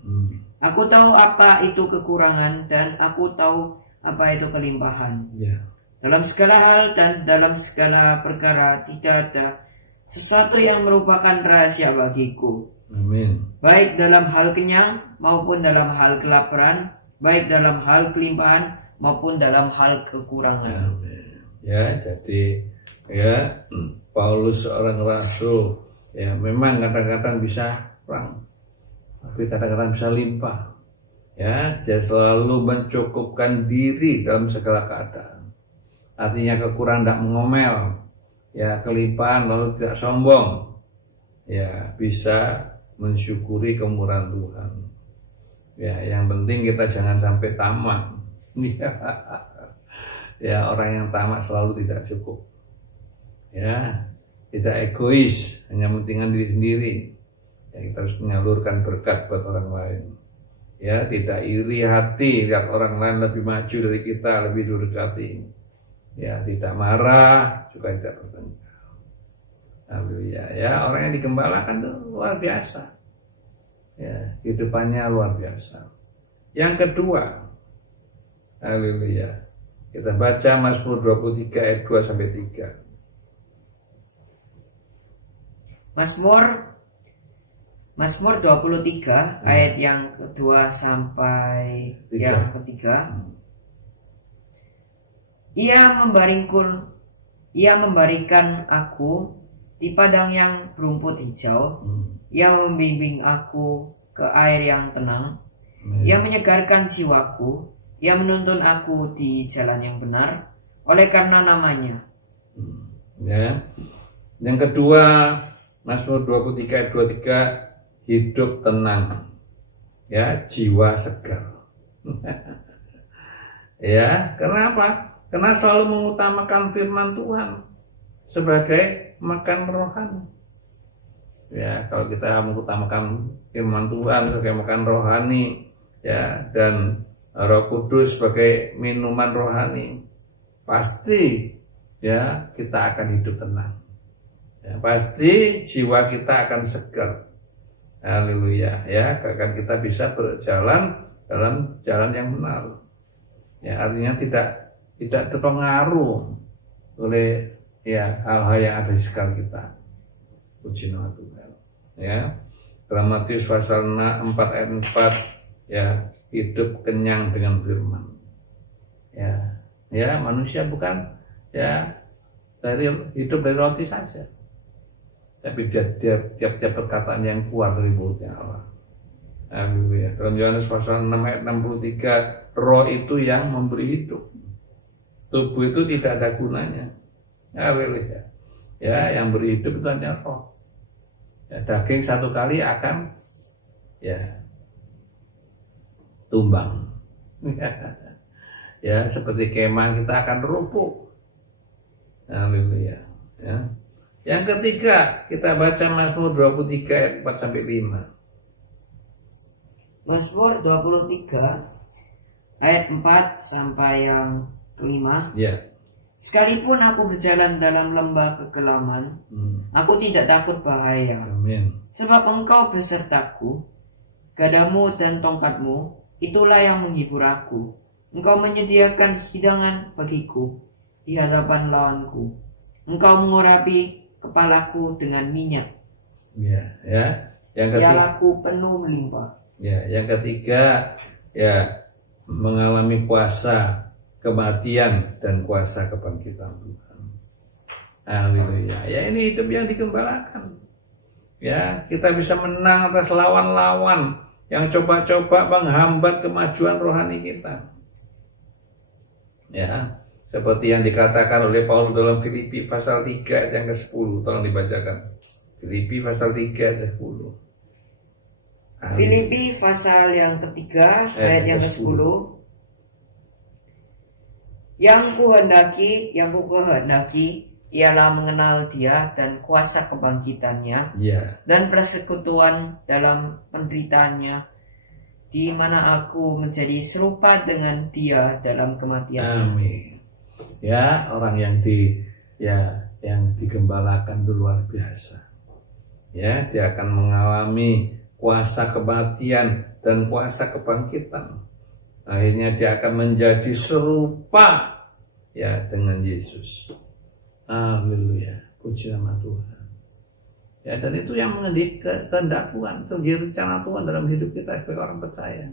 Aku tahu apa itu kekurangan dan aku tahu apa itu kelimpahan. Ya. Dalam segala hal dan dalam segala perkara tidak ada sesuatu yang merupakan rahasia bagiku. Amin. Baik dalam hal kenyang maupun dalam hal kelaparan, baik dalam hal kelimpahan maupun dalam hal kekurangan. Amin. Ya, jadi ya Paulus seorang rasul, ya memang kadang-kadang bisa kurang, tapi kadang-kadang bisa limpah. Ya, dia selalu mencukupkan diri dalam segala keadaan. Artinya kekurangan tidak mengomel, ya kelimpahan lalu tidak sombong. Ya, bisa mensyukuri kemurahan Tuhan. Ya, yang penting kita jangan sampai tamak. Ya, orang yang tamak selalu tidak cukup. Ya, tidak egois, hanya mementingkan diri sendiri. Ya, kita harus menyalurkan berkat buat orang lain. Ya, tidak iri hati lihat orang lain lebih maju dari kita, lebih diberkati. Ya, tidak marah, juga tidak bertengkar. Haleluya. Ya, orang yang digembalakan itu luar biasa. Ya, kehidupannya luar biasa. Yang kedua, haleluya. Kita baca Mazmur 23 ayat 2 sampai 3. Mazmur 23 ayat yang kedua sampai yang ketiga. Ia memberikan aku di padang yang berumput hijau. Ia membimbing aku ke air yang tenang. Ia menyegarkan jiwaku. Ia menuntun aku di jalan yang benar oleh karena namanya. Ya. Yang kedua, Mazmur 23 ayat 23, hidup tenang. Ya, jiwa segar. Ya, kenapa? Karena selalu mengutamakan firman Tuhan sebagai makan rohani. Ya, kalau kita mengutamakan firman Tuhan sebagai makan rohani, ya, dan Roh Kudus sebagai minuman rohani, pasti ya kita akan hidup tenang. Ya, pasti jiwa kita akan segar. Haleluya. Ya, akan kita bisa berjalan dalam jalan yang benar. Ya, artinya tidak terpengaruh oleh ya hal-hal yang ada di sekitar kita. Puji nama Tuhan. Ya. Dalam Matius pasal 4 ayat 4, ya, hidup kenyang dengan firman. Ya, manusia bukan ya hidup dari roti saja, tapi tiap-tiap perkataan yang keluar dari mulutnya Allah. Haleluya. Dalam Yohanes pasal 6 ayat 63, roh itu yang memberi hidup. Tubuh itu tidak ada gunanya. Haleluya. Ya, yang beri hidup itu hanya roh. Ya, daging satu kali akan ya tumbang. Ya, seperti kemah kita akan rupuk. Haleluya. Ya. Yang ketiga, kita baca Mazmur 23 ayat 4 sampai 5. Mazmur 23 ayat 4 sampai yang kelima. Ya. Sekalipun aku berjalan dalam lembah kekelaman, aku tidak takut bahaya. Amin. Sebab engkau besertaku, gadamu dan tongkatmu, itulah yang menghibur aku. Engkau menyediakan hidangan bagiku di hadapan lawanku. Engkau mengurapi kepalaku dengan minyak. Ya, ya. Yang ketiga, Pialaku penuh melimpah. ya, yang ketiga, ya, mengalami kuasa kematian dan kuasa kebangkitan Tuhan. Haleluya. Ya, ini hidup yang digembalakan. Ya, kita bisa menang atas lawan-lawan yang coba-coba menghambat kemajuan rohani kita. Ya, seperti yang dikatakan oleh Paulus dalam Filipi pasal 3 ayat yang ke-10. Tolong dibacakan. Filipi pasal 3 ayat 10. Filipi pasal yang ketiga ayat yang ke-10. Yang ku kehendaki ialah mengenal Dia dan kuasa kebangkitannya, Ya. dan persekutuan dalam penderitaannya, di mana aku menjadi serupa dengan Dia dalam kematian. Amin. Ya, orang yang yang digembalakan itu luar biasa. Ya, dia akan mengalami kuasa kematian dan kuasa kebangkitan. Akhirnya dia akan menjadi serupa ya dengan Yesus. Haleluya. Puji nama Tuhan. Ya, dan itu yang menjadi kehendak Tuhan, itu menjadi rencana Tuhan dalam hidup kita sebagai orang percaya.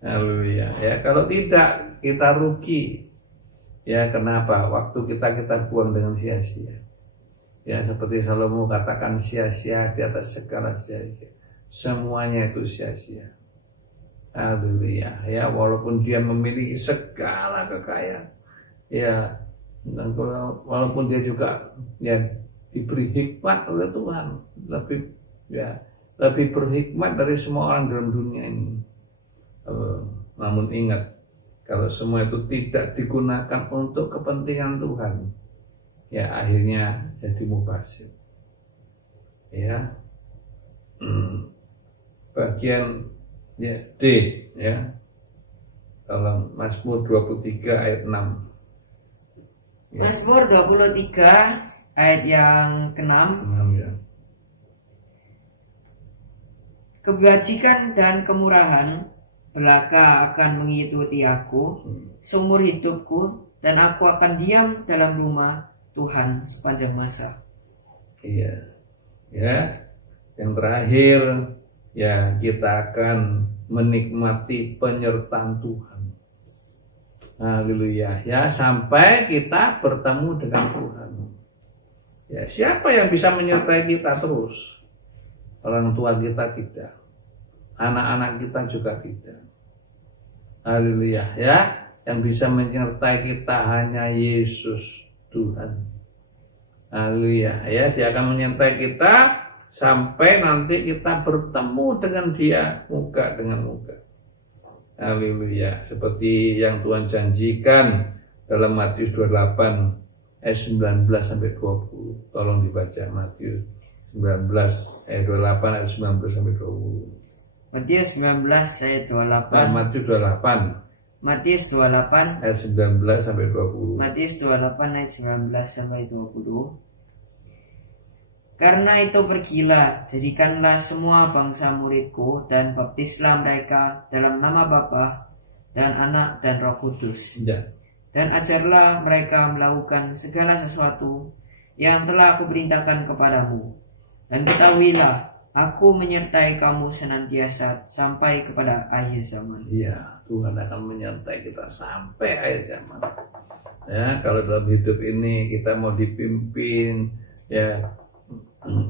Haleluya. Ya, kalau tidak kita rugi. Ya, kenapa? Waktu kita buang dengan sia-sia. Ya, seperti Salomo katakan, sia-sia di atas segala sia-sia. Semuanya itu sia-sia. Haleluya. Ya, walaupun dia memiliki segala kekayaan, ya, dan walaupun dia juga ya diberi hikmat oleh Tuhan, lebih berhikmat dari semua orang dalam dunia ini. Namun ingat, kalau semua itu tidak digunakan untuk kepentingan Tuhan, ya akhirnya jadi mubazir. Ya, bagian ya, D, ya, dalam Mazmur 23 ayat 6. Ya. Mazmur 23 ayat yang ke-6. Ya. Kebajikan dan kemurahan belaka akan mengikuti aku seumur hidupku, dan aku akan diam dalam rumah Tuhan sepanjang masa. Iya. Ya. Yang terakhir, ya, kita akan menikmati penyertaan Tuhan. Haleluya. Ya, sampai kita bertemu dengan Tuhan. Ya, siapa yang bisa menyertai kita terus? Orang tua kita tidak. Anak-anak kita juga tidak. Haleluya. Ya, yang bisa menyertai kita hanya Yesus Tuhan. Haleluya. Ya, dia akan menyertai kita sampai nanti kita bertemu dengan dia muka dengan muka. Haleluya. Seperti yang Tuhan janjikan dalam Matius 28 ayat 19 sampai 20. Tolong dibaca Matius 19 ayat 28 ayat 19 sampai 20. Matius 19 ayat 28. Matius 28. Matius 28 ayat 19 sampai 20. Matius 28 ayat 19 sampai 20. Karena itu pergilah, jadikanlah semua bangsa muridku, dan baptislah mereka dalam nama Bapa dan Anak dan Roh Kudus. Ya. Dan ajarlah mereka melakukan segala sesuatu yang telah aku perintahkan kepadamu. Dan ketahuilah, aku menyertai kamu senantiasa sampai kepada akhir zaman. Iya, Tuhan akan menyertai kita sampai akhir zaman. Ya, kalau dalam hidup ini kita mau dipimpin ya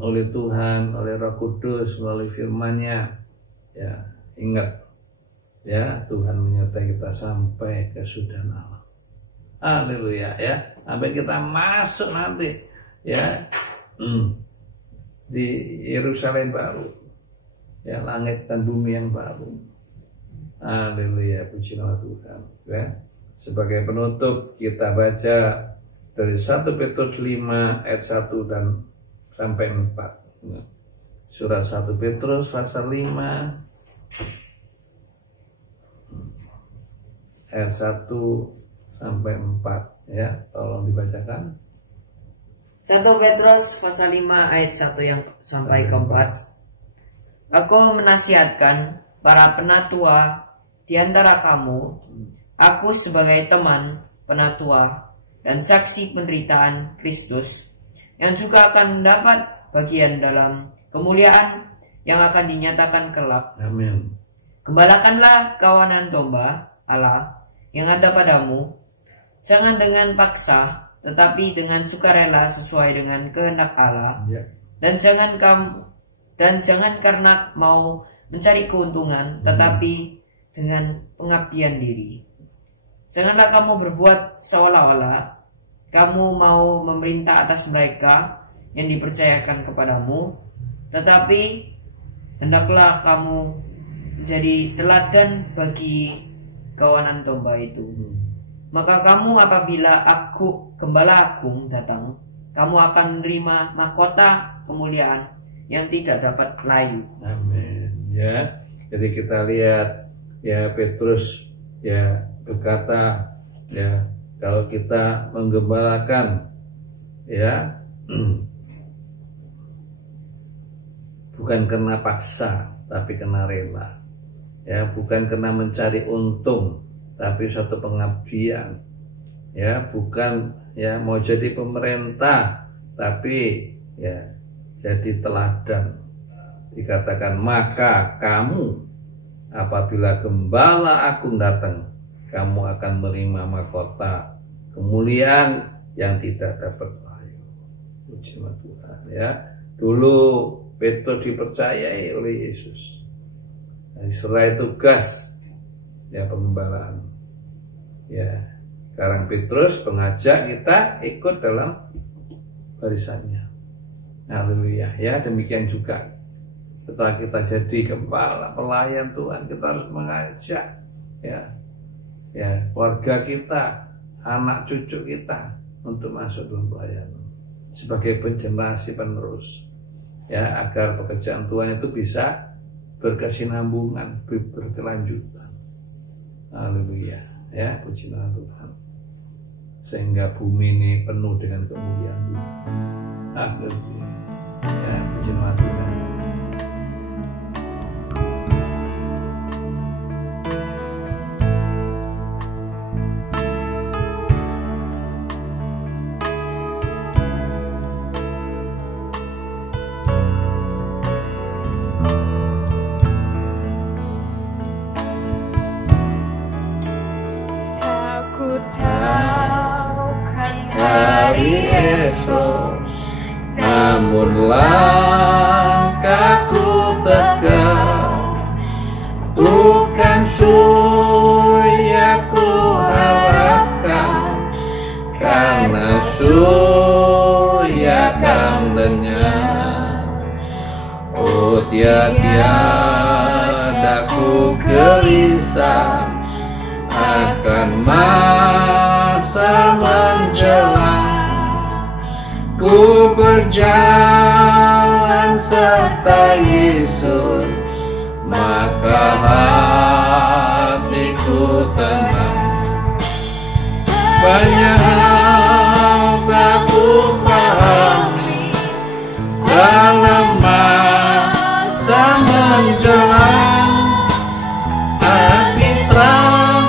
oleh Tuhan, oleh Roh Kudus, melalui firman-Nya, ya ingat, ya Tuhan menyertai kita sampai kesudahan Allah. Haleluya, ya, sampai kita masuk nanti, ya di Yerusalem baru, ya, langit dan bumi yang baru. Haleluya, puji nama Tuhan. Ya. Sebagai penutup kita baca dari 1 Petrus 5 ayat 1 dan sampai 4. Ya. Surat 1 Petrus pasal 5 ayat 1 sampai 4, ya, tolong dibacakan. 1 Petrus pasal 5 ayat 1 yang sampai ke 4. Aku menasihatkan para penatua di antara kamu, aku sebagai teman penatua dan saksi penderitaan Kristus, yang juga akan mendapat bagian dalam kemuliaan yang akan dinyatakan kelak. Amin. Gembalakanlah kawanan domba Allah yang ada padamu, jangan dengan paksa, tetapi dengan sukarela sesuai dengan kehendak Allah. Ya. Dan jangan karena mau mencari keuntungan, tetapi dengan pengabdian diri. Janganlah kamu berbuat seolah-olah kamu mau memerintah atas mereka yang dipercayakan kepadamu, tetapi hendaklah kamu menjadi teladan bagi kawanan domba itu. Maka kamu apabila Gembala Agung datang, kamu akan menerima mahkota kemuliaan yang tidak dapat layu. Amin. Ya, jadi kita lihat, ya, Petrus, ya, berkata, ya, kalau kita menggembalakan, ya, bukan karena paksa, tapi karena rela, ya, bukan karena mencari untung, tapi suatu pengabdian, ya, bukan, ya, mau jadi pemerintah, tapi, ya, jadi teladan. Dikatakan, maka kamu apabila Gembala Agung datang, kamu akan menerima mahkota kemuliaan yang tidak dapat layu. Puji Tuhan, ya. Dulu Petrus dipercayai oleh Yesus. Setelah tugas, ya, pengembalaan. Ya, sekarang Petrus mengajak kita ikut dalam barisannya. Haleluya, ya, demikian juga setelah kita jadi gembala, pelayan Tuhan, kita harus mengajak, ya, keluarga kita, anak cucu kita untuk masuk dalam pelayanan sebagai generasi penerus, ya, agar pekerjaan Tuhan itu bisa berkesinambungan, berkelanjutan. Haleluya, ya, puji nama Tuhan, sehingga bumi ini penuh dengan kemuliaan Tuhan. Haleluya, ya, puji nama Tuhan. Namun langkahku tegak, bukan surya ku harapkan, karena surya akan lenyap. Oh, tiada ku gelisah akan masa menjelang. Ku berjalan serta Yesus, maka hatiku tenang. Banyak hal tak ku pahami dalam masa menjelang, tapi terang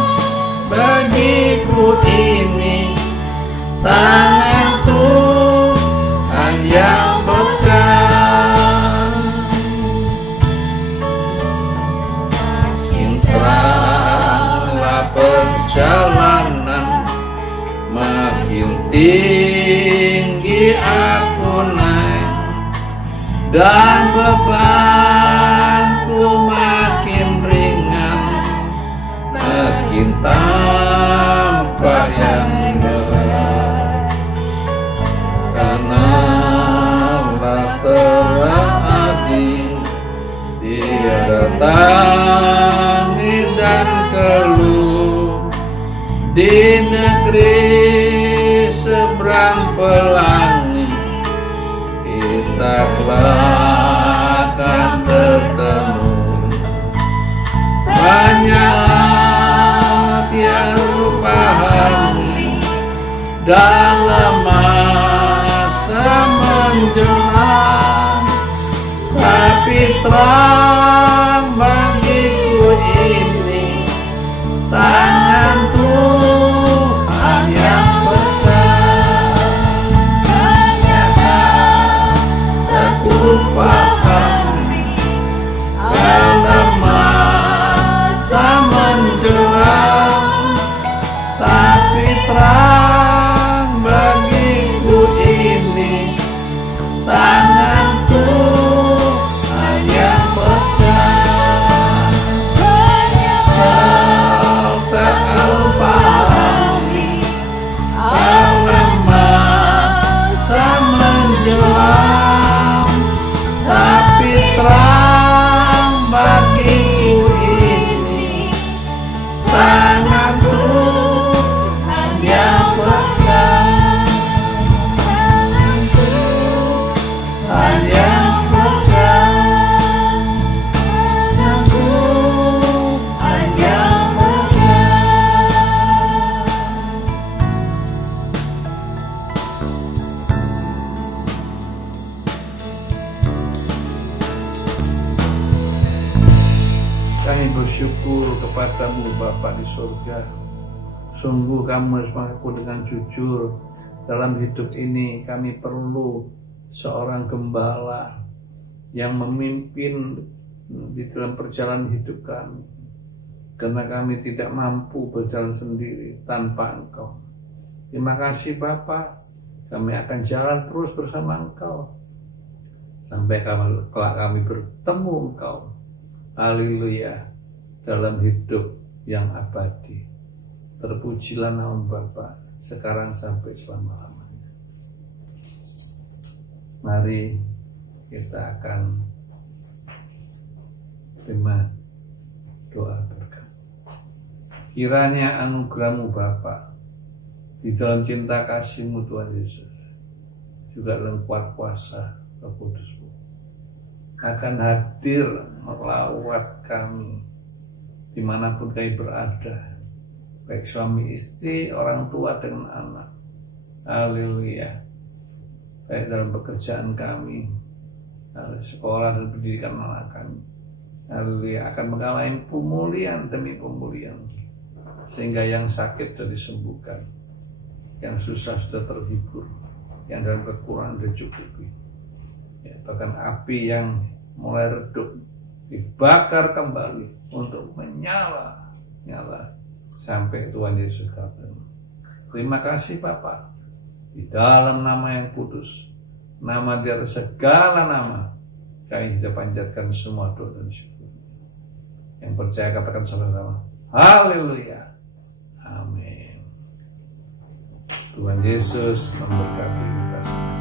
bagiku ini tangan Tuhan yang pegang. Teranglah perjalanan, makin tinggi aku naik, dan bebanku makin ringan, makin tampak yang berat. Sanalah terang tangis dan keluh di negeri seberang pelangi, kita kelak akan bertemu. Banyak yang pahami dalam masa menjelang, tapi terang bagiku ini tangan Tuhan yang pegang. Aku pahami dalam masa menjelang, tapi terang bagiku ini tangan Tuhan yang pegang. Kau tak pahami dalam masa menjelang, tapi terang bagiku ini tangan Tuhan yang pegang. Tangan Tuhan yang pegang. Tangan Tuhan yang Kami bersyukur kepadamu Bapa di surga. Sungguh kamu harus mengaku dengan jujur. Dalam hidup ini kami perlu seorang gembala yang memimpin di dalam perjalanan hidup kami. Karena kami tidak mampu berjalan sendiri tanpa Engkau. Terima kasih Bapa. Kami akan jalan terus bersama Engkau sampai kami bertemu Engkau. Haleluya, dalam hidup yang abadi. Terpujilah nama Bapa sekarang sampai selama-lamanya. Mari kita akan terima doa berkat. Kiranya anugerah-Mu Bapa di dalam cinta kasih-Mu Tuhan Yesus, juga dalam kuat kuasa Roh Kudus-Mu, akan hadir melawat kami dimanapun kami berada, baik suami istri, orang tua dengan anak. Haleluya. Baik dalam pekerjaan kami, sekolah dan pendidikan anak kami. Haleluya. Akan mengalami pemulihan demi pemulihan, sehingga yang sakit sudah disembuhkan, yang susah sudah terhibur, yang dalam kekurangan dicukupi. Ya, bahkan api yang mulai redup dibakar kembali untuk menyala sampai Tuhan Yesus datang. Terima kasih Bapa, di dalam nama yang kudus, nama di atas segala nama, kami tidak panjatkan semua doa dan syukur. Yang percaya katakan sama-sama, haleluya, amin. Tuhan Yesus memberkati kita semua.